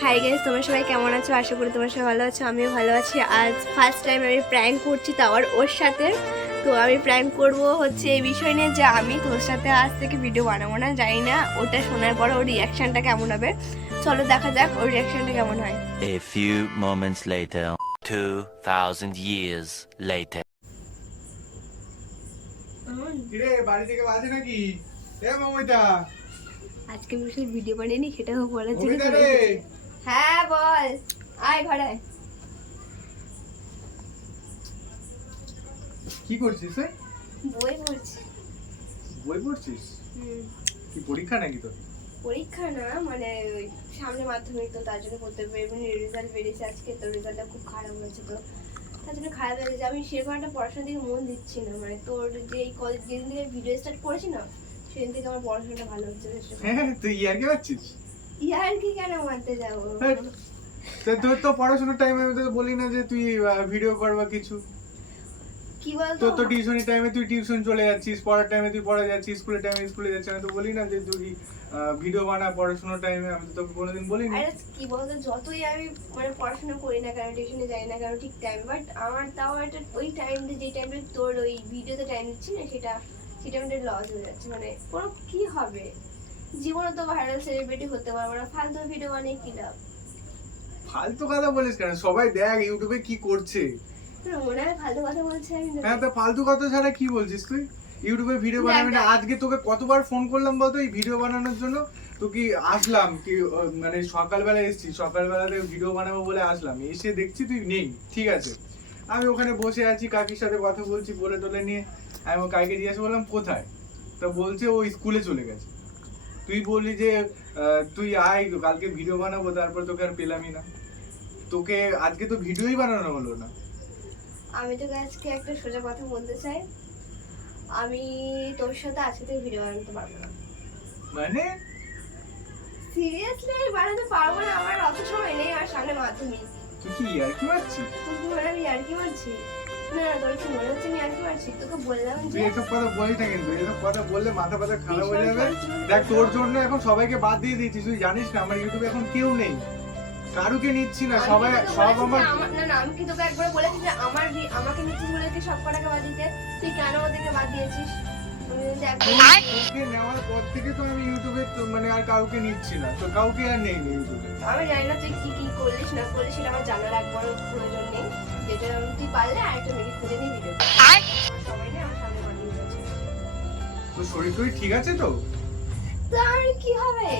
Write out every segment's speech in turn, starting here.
Hi guys, তোমরা সবাই কেমন আছো? আশা করি তোমরা সবাই ভালো আছো, আমিও ভালো আছি। আজ ফার্স্ট টাইম আমি প্র্যাঙ্ক করছি, তাও আবার ওর সাথে। তো আমি প্র্যাঙ্ক করব হচ্ছে এই বিষয় নিয়ে যে আমি তোর সাথে আজ থেকে ভিডিও বানাবো না। জানি না ওটা শোনার পর ওর রিয়াকশানটা কেমন হবে। চলো দেখা যাক ওর রিয়াকশানটা কেমন হয়। A few moments later, 2000 years later. কিরে বাড়ি থেকে বাজে নাকি? এ মমিতা, আজকে বিশেষ ভিডিও বানিয়ে সেটাও বলার জন্য মমিতা চলে রে, এসেছে। হ্যাঁ বল, আয় ঘরে। কি করছিস? বই পড়ছি। বই পড়ছিস? কি পরীক্ষা নাকি তোর? পরীক্ষা না, মানে ওই সামনে মাধ্যমিক, তো তার জন্য করতে হবে। এমনি রেজাল্ট বেরিয়েছে আজকে, তো রেজাল্টটা খুব খারাপ হয়েছে, তো তার জন্য খারাপ লেগেছে। আমি সেরকম একটা পড়াশোনার দিকে মন দিচ্ছি না। মানে তোর যে এই কলেজ যেদিন থেকে ভিডিও স্টার্ট করেছি না, সেদিন থেকে আমার পড়াশোনাটা ভালো হচ্ছে। হ্যাঁ, তুই ইয়ার্কি মারছিস? ইয়ার কি কেন মারতে যাবো? হ্যাঁ, তোর তো পড়াশোনার টাইমে আমি তো বলি না যে তুই ভিডিও কর বা কিছু। কি বলতো, তোর তো টিউশনের টাইমে তুই টিউশন চলে যাচ্ছিস, পড়ার টাইমে তুই পড়া যাচ্ছিস, স্কুলের টাইমে স্কুলে যাচ্ছিস। আমি তো বলি না যে তুই ভিডিও বানা পড়াশোনার টাইমে। আমি তো তোকে কোনোদিন বলিনি। আরে কি বলতো, যতই আমি মানে পড়াশোনা করি না কেন, টিউশনে যাই না কেন ঠিক টাইম, বাট আমার তাও একটা ওই টাইমটা, যে টাইমটা তোর ওই ভিডিওতে টাইম দিচ্ছি না, সেটা টাইমটা লস হয়ে যাচ্ছে। মানে কোনো কি হবে, জীবনে তো ভাইরাল সেলিব্রিটি হতে পারবো না, ফালতু ভিডিও বানিয়ে কি লাভ? ফালতু কথা বলিস কেন? সবাই দেখ ইউটিউবে কি করছে। তোর মনে হয় ফালতু কথা বলছে আমি? হ্যাঁ, তো ফালতু কথা ছাড়া কি বলছিস তুই? ইউটিউবে ভিডিও বানাবি না? আজকে তোকে কতবার ফোন করলাম বলতো এই ভিডিও বানানোর জন্য। তো কি আসলাম কি মানে সকালবেলা এসেছি, সকালবেলাতে ভিডিও বানাবো বলে আসলাম, এসে দেখছি তুই নেই। ঠিক আছে, আমি ওখানে বসে আছি, কাকির সাথে কথা বলছি, বলে টোলে নিয়ে আমি ও কাকিকে জিজ্ঞাসা করলাম কোথায়। তো বলছে ও স্কুলে চলে গেছে। তুই বললি যে তুই আয় কালকে ভিডিও বানাবো, তারপর তোকে আর পেলামই না। তোকে আজকে তো ভিডিওই বানানো হলো না। আমি তোকে আজকে একটা সোজা কথা বলতে চাই, আমি তোর সাথে আজকে থেকে ভিডিও বানাতে পারবো না। মানে সিরিয়াসলি বানাতে পারবো না, আমার অত সময় নেই। আর সামনে মাধ্যমিক। তুই কি ইয়ার্কি মারছিস? কিন্তু মানে আমি আর কি মারছি না, তোর কি মনে হচ্ছে আমি আর কি মারছি? তোকে বললাম যে তুই এসব কথা বলিস না, কিন্তু এসব কথা বললে মাথা ব্যথা খারাপ হয়ে যাবে। দেখ তোর জন্য এখন সবাইকে বাদ দিয়ে দিয়েছিস, তুই জানিস না আমার ইউটিউবে এখন কেউ নেই, কারুকে নিচ্ছি না। সবাই সব আমার না না, আমি কি তোকে একবার বলেছি যে আমাকে নিচ্ছিস বলে কি সব কটাকে বাদ দিতে? তুই কেন ওদেরকে বাদ দিয়েছিস? আমি যদি তোকে নেওয়ার পর থেকে তো আমি ইউটিউবে মানে আর কাউকে নিচ্ছি না, তো কাউকে আর নেই ইউটিউবে। আমি জানি না তুই কি কি করলিস না করলিস, সেটা আমার জানার একবার প্রয়োজন নেই। যেটা তুই পারলে আরেকটা মেয়ে খুঁজে নিয়ে ভিডিও সবাই নেই আমার সামনে বানিয়ে দিয়েছে। তো শরীর টরীর ঠিক আছে তো? তো আর কি হবে?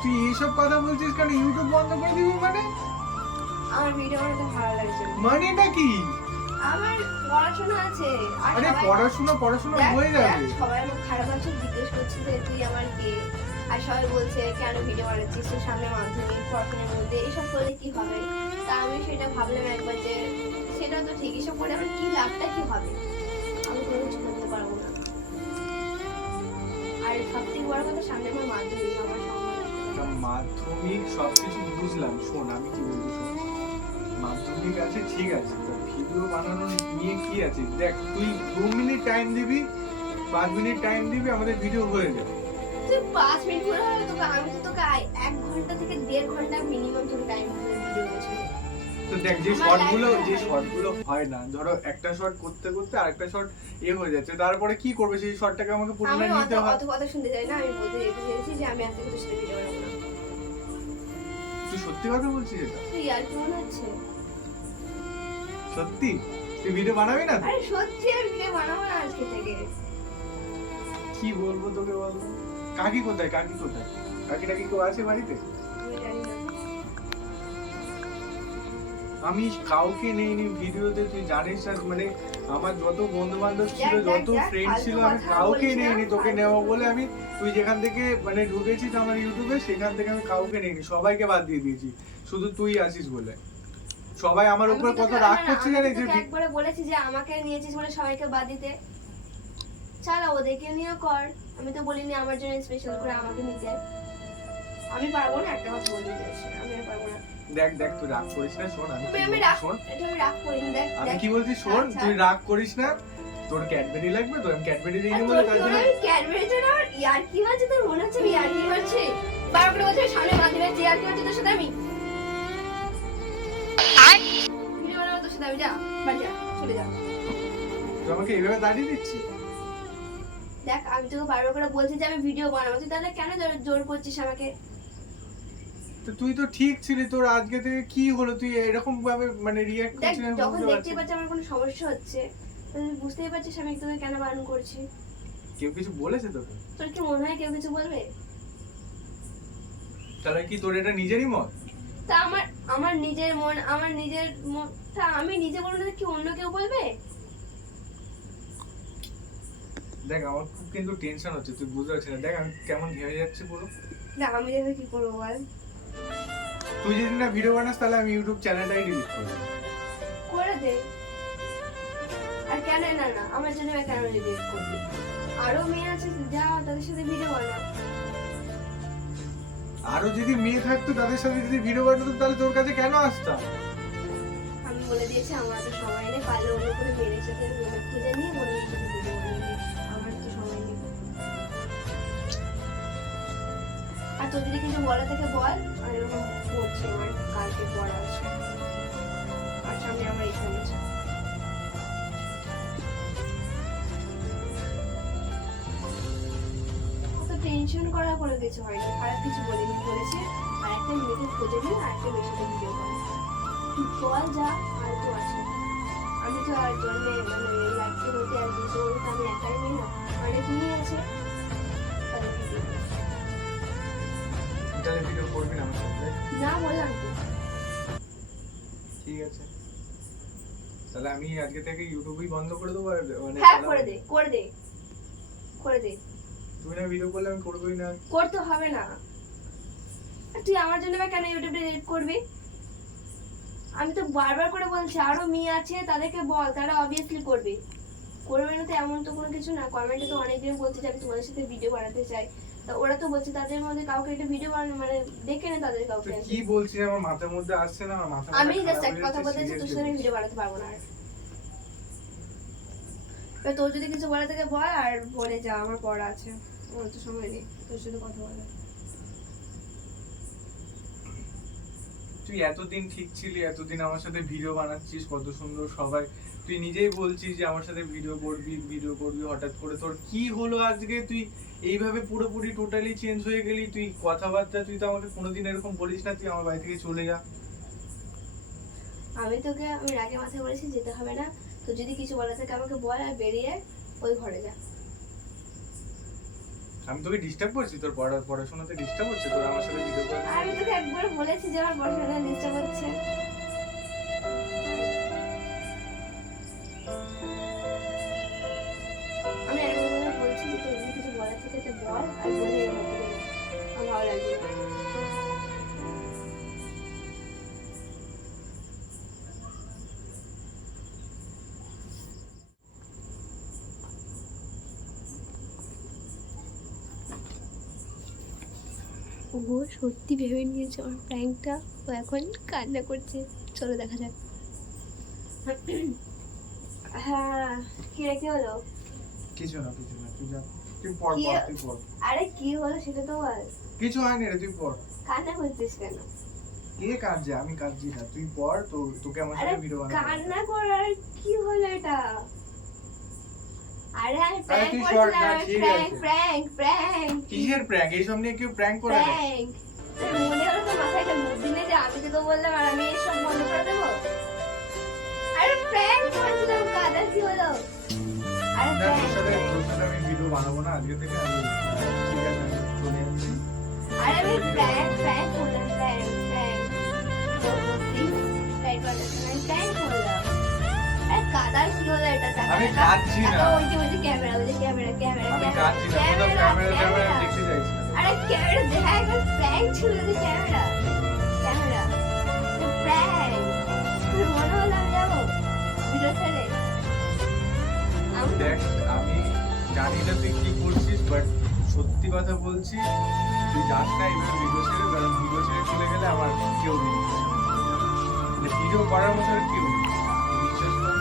তুই এইসব কথা বলছিস কেন? ইউটিউব বন্ধ করে দিবি মানে? আমার ভিডিও বানাতে ভালো লাগছে না। মানেটা কি? আমার পড়াশোনা আছে। আর আরে সবাই- পড়াশোনা দেখ, হয়ে যাবে। দেখ, সবাই আমার খারাপ আছে, জিজ্ঞেস করছে যে তুই আমার কে। আর সবাই বলছে কেন ভিডিও বানাচ্ছিস, তোর সামনে মাধ্যমিক, পড়াশোনার মধ্যে এইসব করলে কি হবে? তা আমি সেটা ভাবলাম একবার যে সেটা তো ঠিক, এসব করে আমার কি লাভটা কি হবে? আমি কোনো কিছু করতে পারবো না। আর সবথেকে বড় কথা, সামনে আমার মাধ্যমিক, আমার সম্মান রাখতে হবে। তা মাধ্যমিক সবকিছু বুঝলাম, শোন আমি কি বলছি শোন। মাধ্যমিক আছে ঠিক আছে, ভিডিও বানানো নিয়ে কি আছে? দেখ তুই 2 মিনিট টাইম দিবি, 5 মিনিট টাইম দিবি, আমাদের ভিডিও হয়ে যাবে। তুই 5 মিনিট করে হবে তোকে, আমি তো তোকে 1 ঘন্টা থেকে 1.5 ঘন্টা মিনিমাম তোকে টাইম দিয়ে ভিডিও করছি। তো দেখ যে আমার শর্টগুলো হয় না, ধরো একটা শর্ট করতে করতে আরেকটা শর্ট হয়ে যাচ্ছে, তারপরে কি করবে? সেই শর্টটাকে আমাকে আমি পুনরায় নিতে হয়। অত কথা শুনতে চাই না, আমি বলতে চাইছি যে আমি আজকে তোর সাথে ভিডিও বানাবো না। তুই সত্যি কথা বলছিস এটা? তুই আর কি মনে হচ্ছে? সত্যি তুই ভিডিও বানাবি না তো? আরে সত্যি আমি ভিডিও বানাবো না আজকে থেকে। কি বলবো তোকে বলবো? কাকি কোথায়? কাকিটা কি কেউ আছে বাড়িতে? আমি জানি না। আমি কাউকে নেইনি ভিডিওতে, তুই জানিস না। মানে আমার যত বন্ধু বান্ধব ছিল, যত ফ্রেন্ড ছিল, আমি কাউকে নেইনি। তোকে নেওয়া বলে আমি, তুই যেখান থেকে মানে ঢুকেছিস আমার ইউটিউবে, সেখান থেকে আমি কাউকে নেইনি, সবাইকে বাদ দিয়ে দিয়েছি, শুধু তুই আসিস বলে। সবাই আমার উপর কত রাগ করছে জানিস? যে একবারে বলেছি যে আমাকে নিয়েছিস বলে সবাইকে বাদ দিতে। চালা ওদেরকে নিয়ে কর, আমি তো বলিনি আমার জন্য স্পেশাল করে আমাকে নিতে। আমি পারবো না, একটা কথা বলে দিয়েছি, আমি আর পারবো না। দেখ তুই রাগ করিস না, শোন আমি আমি রাগ, শোন এটা আমি রাগ করিনি। দেখ আমি দেখ, কি বলছি শোন, আচ্ছা। তুই রাগ করিস না। তোর ক্যাডবেরি লাগবে তো? আমি ক্যাডবেরি দিইনি আর বলে তোর তার কি জন্য মনে হয় ক্যাডবেরির জন্য আমার ইয়ার্কি মারছে? তোর মনে হচ্ছে আমি ইয়ার্কি মারছি? 12 করে বছর সামনে মাধ্যমিক যে কি হচ্ছে তোর সাথে আমি ভিডিও বানাবো তোর সাথে আমি, যা বাড়ি যা, চলে যা। তুই আমাকে এইভাবে দাঁড়িয়ে দিচ্ছিস? দেখ আমি তোকে বারবার করে বলছি যে আমি ভিডিও বানাবো, তুই তাহলে কেন জোর করছিস আমাকে? তো তুই তো ঠিক ছিলি, তোর আজকে থেকে কি হলো? তুই এরকম ভাবে মানে রিঅ্যাক্ট দেখ করছিস? আমি যখন বুঝতে দেখতে পারছি পাচ্ছি আমার কোনো সমস্যা হচ্ছে, তুই বুঝতেই পারছিস আমি তোকে কেন বারণ করছি। কেউ কিছু বলেছে তোকে? তোর কি মনে হয় কেউ কিছু বলবে? তাহলে কি তোর এটা নিজেরই মত? তা আমার নিজের মন, তা আমি নিজে বলবো না, কি অন্য কেউ বলবে? দেখ আমার খুব কিন্তু টেনশন হচ্ছে, তুই বুঝতে পারছিস না। দেখ আমি কেমন ঘেমে যাচ্ছি পুরো। না আমি দেখে কি করবো বল? তুই যদি না ভিডিও বানাস তাহলে আমি ইউটিউব চ্যানেলটাই ডিলিট করে দেবো। করে দে। আর কেন না না আমার জন্য কেন ডিলিট করবি? আরো মেয়ে আছে, যা তাদের সাথে ভিডিও বানা। আরো যদি মেয়ে থাকতো তাদের সাথে যদি ভিডিও বানাতো তাহলে তোর কাছে কেন আসতাম? আমি বলে দিয়েছি আমার তো সময় নেই, পারলে অন্য করে মেয়ের সাথে খুঁজে নিয়ে বোনের সাথে ভিডিও বানিয়ে দে। আমার তো সময় নেই। আর তোর যদি কিছু বলা থেকে বল, আর এরকম করছে আমার কালকে পড়া আছে, আর সামনে আমার এক্সাম আছে। অত টেনশন করার কোনো কিছু হয়নি, খারাপ কিছু বলিনি, বলেছে আর একটা মেয়েকে খুঁজে নিয়ে আর একটা মেয়ের সাথে ভিডিও কর। বল যা, আর তো আছে। আমি তো আর জন্মে মানে এই লাইফের মধ্যে একজন তো আমি একাই মেয়ে না, অনেক মেয়ে আছে তাদের ভিডিও। তাহলে ভিডিও করবি না আমার সাথে? না বললাম তো। ঠিক আছে, তাহলে আমি আজকে থেকে ইউটিউবই বন্ধ করে দেবো। আর মানে হ্যাঁ করে দে, করে দে, করে দে। তুই না ভিডিও করলে আমি করবোই না। করতে হবে না। আর তুই আমার জন্য বা কেন ইউটিউবে এডিট করবি? আমি তো বারবার করে বলছি আরো মেয়ে আছে তাদেরকে বল, তারা অবভিয়াসলি করবে। করবে না তো এমন তো কোনো কিছু না। কমেন্টে তো অনেকদিন বলছে যে আমি তোমাদের সাথে ভিডিও বানাতে চাই, তা ওরা তো বলছে তাদের মধ্যে কাউকে একটা ভিডিও বানানো মানে দেখে নে তাদের কাউকে। তুই কি বলছিস? আমার মাথার মধ্যে আসছে না, আমার মাথা আমি জাস্ট একটা কথা বলতে চাই, তোর সাথে আমি ভিডিও বানাতে পারবো না। আর তোর যদি কিছু বলা থাকে বল, আর বলে যা আমার পড়া আছে, ওর তো সময় নেই তোর সাথে কথা বলার। তুই এতদিন ঠিক ছিলি, এতদিন আমার সাথে ভিডিও বানাচ্ছিস কত সুন্দর সবাই, তুই নিজেই বলছিস যে আমার সাথে ভিডিও করবি, হঠাৎ করে তোর কি হলো আজকে? তুই এইভাবে পুরোপুরি টোটালি চেঞ্জ হয়ে গেলি। তুই কথাবার্তা, তুই তো আমাকে কোনোদিন এরকম বলিস না তুই আমার বাড়ি থেকে চলে যা। আমি রাগে মাথায় বলেছি যেতে হবে না, তো যদি কিছু বলা থাকে আমাকে বল, আর বেরিয়ে ওই ঘরে যা। আমি তোকে ডিস্টার্ব করছি? তোর পড়াশোনাতে ডিস্টার্ব হচ্ছে তোর আমার সাথে ভিডিও কল? আমি তোকে একবার বলেছি যে আমার পড়াশোনা ডিস্টার্ব হচ্ছে। আমি এরকম করে বলছি যে তোর যদি কিছু বলা থাকে তো বল, আর বলে আমার ভালো লাগবে। ও সত্যি ভেবে নিয়েছে আমার প্র্যাঙ্কটা, ও এখন কান্না করছে। চলো দেখা যাক। হ্যাঁ কি রে, কি হলো? কিছু না তুই যা, তুই পড়। আরে কি হলো সেটা তো বল। কিছু হয়নি রে, তুই পড়। কান্না করছিস কেন? কে কাঁদছে? আমি কাঁদছি না, তুই পড়। তো তোকে আমার আরে সাথে ভিডিও বানাতে হবে। কান্না করার কি হলো এটা? আরে আমি প্র্যাঙ্ক তুই শর্ট না, করছিলাম, ঠিক আছে। প্র্যাঙ্ক কিসের প্র্যাঙ্ক? এইসব নিয়ে কেউ প্র্যাঙ্ক করে না। প্র্যাঙ্ক। তোর মনে হলো তো মাথায় একটা বুদ্ধি নেই যে আমি তোকে বললাম আর আমি এসব বন্ধ করে দেবো? আরে প্র্যাঙ্ক করছিলাম, কাদার কি হলো? আরে না, তোর প্র্যাঙ্ক। সাথে আমি ভিডিও বানাবো না আজকে থেকে। আমি ঠিক আছে, আমি চলে যাচ্ছি। আরে আমি প্র্যাঙ্ক করলাম, প্র্যাঙ্ক। প্লিজ ট্রাই করলাম, আমি প্র্যাঙ্ক করলাম। আরে কাদার কি হলো এটা? আমি কাঁদছি না। ওই যে ক্যামেরা, আমি কাঁদছি না, কোথাও ক্যামেরা দেখতে চাইছি না। আরে ক্যামেরা দেখা, একটা প্র্যাঙ্ক ছিল যে ক্যামেরা প্র্যাঙ্ক। তোর মনে হলো আমি যাবো ভিডিও ছেড়ে? দেখ আমি জানি না তুই কি করছিস, বাট সত্যি কথা বলছি, তুই যাস না এইভাবে ভিডিও ছেড়ে। কারণ ভিডিও ছেড়ে চলে গেলে আমার কেউ নেই, ভিডিও করার মতো আর কেউ নেই, বিশ্বাস কর।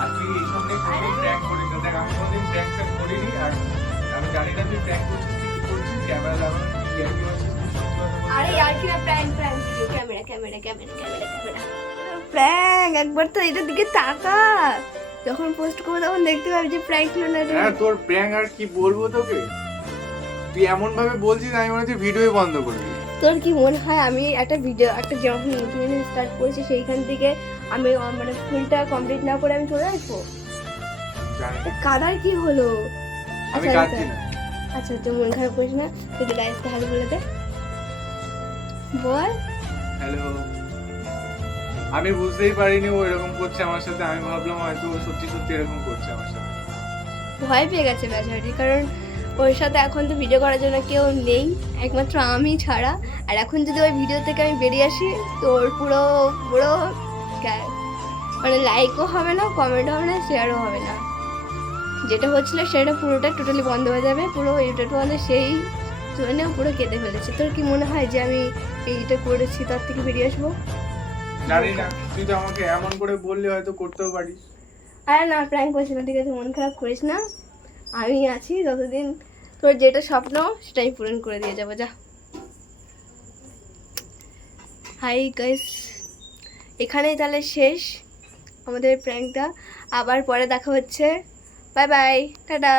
আর তুই এইসব নিয়ে কোনোদিন প্র্যাঙ্ক করিস না। দেখ আমি কোনোদিন প্র্যাঙ্ক করিনি, আর আমি জানি না তুই প্র্যাঙ্ক করছিস কি করছিস, ক্যামেরা লাগানো কি ইয়ার্কি মারছিস, তুই সত্যি কথা বলছিস। আরে ইয়ার্কি কিনা prank prank video, camera camera camera camera camera prank, একবার তো এটার দিকে তাকা, যখন পোস্ট করবো তখন দেখতে পাবি যে প্র্যাঙ্ক ছিল না এটা। হ্যাঁ তোর প্র্যাঙ্ক আর কি বলবো তোকে, তুই এমন ভাবে বলছিস আমি মনে হচ্ছে ভিডিওই বন্ধ করবি। তোর কি মনে হয় আমি একটা ভিডিও একটা যখন নতুন স্টার্ট করেছি সেইখান থেকে আমি মানে ফুলটা কমপ্লিট না করে আমি চলে আসবো? জানি না, কাদার কি হলো? আমি আচ্ছা, কাঁদছি না। আচ্ছা তুই মন খারাপ করিস না, তুই তো গাইজকে হ্যালো বলে দে, বল। হ্যালো। আমি বুঝতেই পারিনি ও এরকম করছে আমার সাথে, আমি ভাবলাম হয়তো ও সত্যি সত্যি এরকম করছে আমার সাথে। ভয় পেয়ে গেছে বেচারি, কারণ ওর সাথে এখন তো ভিডিও করার জন্য কেউ নেই একমাত্র আমি ছাড়া। আর এখন যদি ওই ভিডিও থেকে আমি বেরিয়ে আসি তো ওর পুরো পুরো মানে লাইকও হবে না, কমেন্টও হবে না, শেয়ারও হবে না, যেটা হচ্ছিল সেটা পুরোটা টোটালি বন্ধ হয়ে যাবে। পুরো ইউটিউব মানে সেই জন্যও পুরো কেঁদে ফেলেছে। তোর কি মনে হয় যে আমি এইটা করেছি তার থেকে বেরিয়ে আসবো? জানি না, তুই তো আমাকে এমন করে বললে হয়তো করতেও পারিস। আরে না, প্র্যাঙ্ক করছি না, ঠিক আছে, মন খারাপ করিস না, আমি আছি যতদিন। তোর যেটা স্বপ্ন সেটাই পূরণ করে দিয়ে যাবো, যা। হাই গাইস, এখানেই তাহলে শেষ আমাদের প্র্যাঙ্কটা, আবার পরে দেখা হচ্ছে, বাই বাই, টাটা।